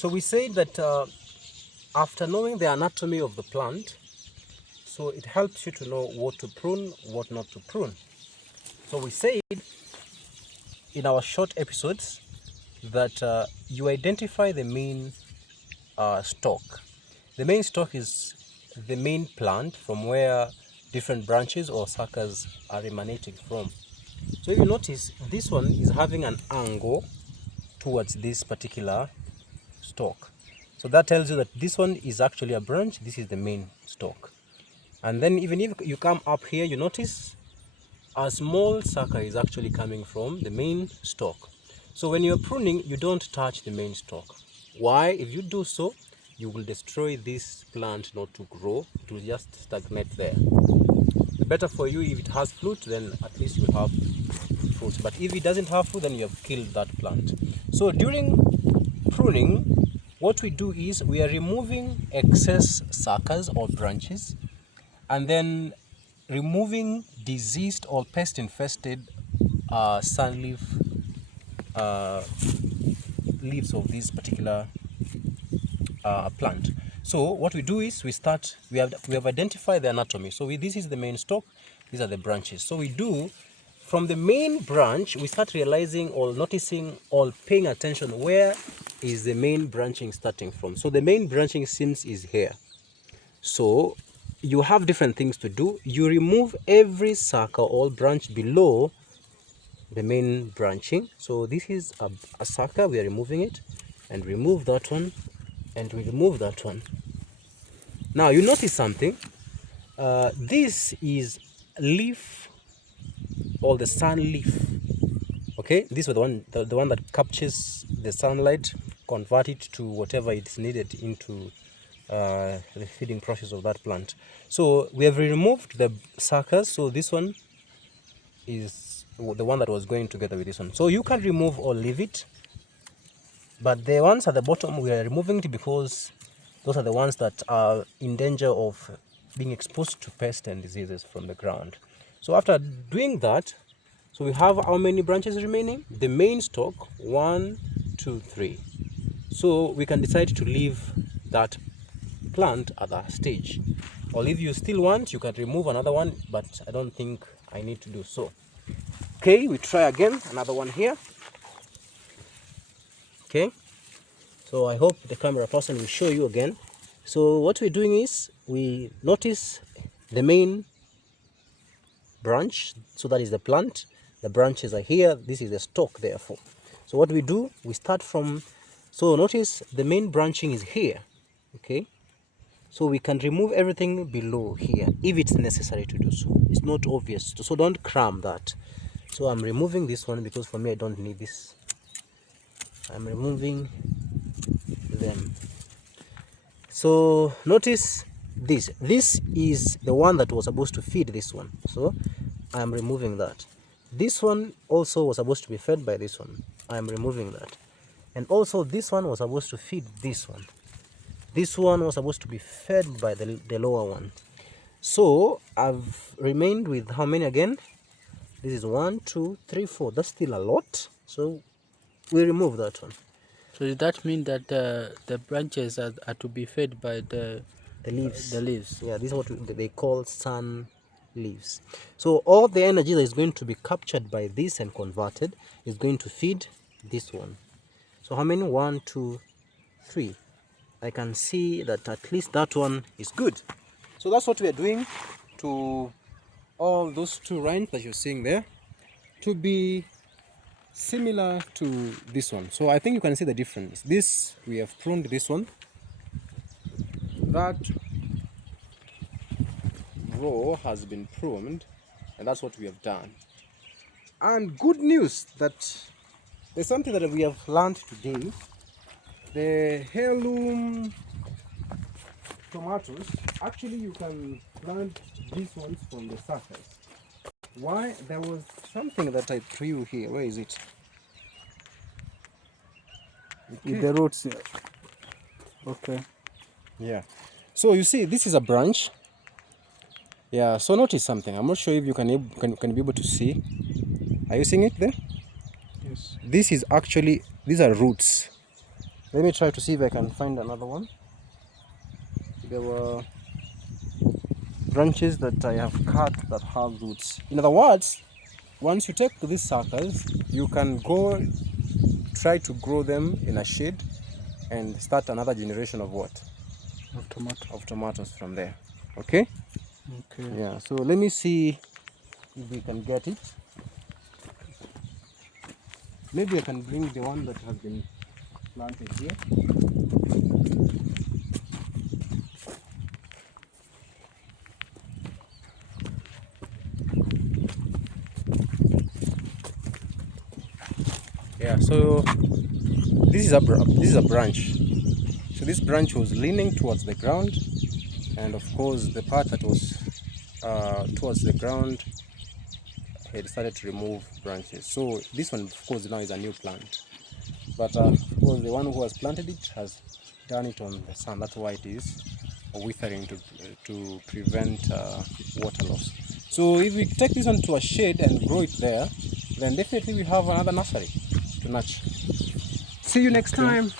So we said that after knowing the anatomy of the plant, so it helps you to know what to prune, what not to prune. So we said in our short episodes that you identify the main stalk. The main stalk is the main plant from where different branches or suckers are emanating from. So if you notice, this one is having an angle towards this particular stalk. So that tells you that this one is actually a branch, this is the main stalk. And then even if you come up here, you notice a small sucker is actually coming from the main stalk. So when you're pruning, you don't touch the main stalk. Why? If you do so, you will destroy this plant not to grow. It will just stagnate there. Better for you if it has fruit, then at least you have fruits. But if it doesn't have fruit, then you have killed that plant. So during pruning, what we do is we are removing excess suckers or branches, and then removing diseased or pest infested sunleaf leaves of this particular plant. So what we do is we have identified the anatomy. So this is the main stalk, these are the branches. So we do from the main branch, we start realizing or noticing or paying attention where is the main branching starting from. So the main branching seams is here. So you have different things to do. You remove every sucker or branch below the main branching. So this is a sucker, we are removing it, and remove that one, and we remove that one. Now you notice something. This is leaf or the sun leaf. Okay, this is the one that captures the sunlight, convert it to whatever it's needed into the feeding process of that plant. So we have removed the suckers. So this one is the one that was going together with this one. So you can remove or leave it, but the ones at the bottom we are removing it because those are the ones that are in danger of being exposed to pests and diseases from the ground. So after doing that, so we have how many branches remaining? The main stalk, 1, 2, 3. So we can decide to leave that plant at that stage, or if you still want, you can remove another one, but I don't think I need to do so. Okay, we try again, another one here. Okay, so I hope the camera person will show you again. So what we're doing is we notice the main branch, so that is the plant, the branches are here, this is the stalk therefore. So what we do, we start from, so notice the main branching is here. Okay, so we can remove everything below here if it's necessary to do so. It's not obvious, so don't cram that. So I'm removing this one because for me I don't need this. I'm removing them. So notice this is the one that was supposed to feed this one, so I'm removing that. This one also was supposed to be fed by this one, I'm removing that. And also this one was supposed to feed this one. This one was supposed to be fed by the lower one. So I've remained with how many again? This is 1, 2, 3, 4. That's still a lot. So we remove that one. So does that mean that the branches are to be fed by the leaves? The leaves. Yeah, this is what they call sun leaves. So all the energy that is going to be captured by this and converted is going to feed this one. So how many? 1, 2, 3. I can see that at least that one is good. So that's what we are doing to all those 2 lines that you're seeing there, to be similar to this one. So I think you can see the difference. This, we have pruned this one. That row has been pruned, and that's what we have done. And good news that there's something that we have learned today. The heirloom tomatoes, actually you can plant these ones from the surface. Why? There was something that I threw here. Where is it? Okay. With the roots here. Okay. Yeah. So you see, this is a branch. Yeah. So notice something. I'm not sure if you can be able to see. Are you seeing it there? Yes. This is actually, these are roots. Let me try to see if I can find another one. There were branches that I have cut that have roots. In other words, once you take these suckers, you can go try to grow them in a shade and start another generation of what? Of tomatoes from there. Okay? Okay. Yeah, so let me see if we can get it. Maybe I can bring the one that has been planted here. Yeah, so this is a branch. So this branch was leaning towards the ground, and of course the part that was towards the ground had started to remove branches. So this one, of course, now is a new plant. But of course, the one who has planted it has done it on the sun. That's why it is withering to prevent water loss. So if we take this one to a shade and grow it there, then definitely we have another nursery to nurture. See you next time.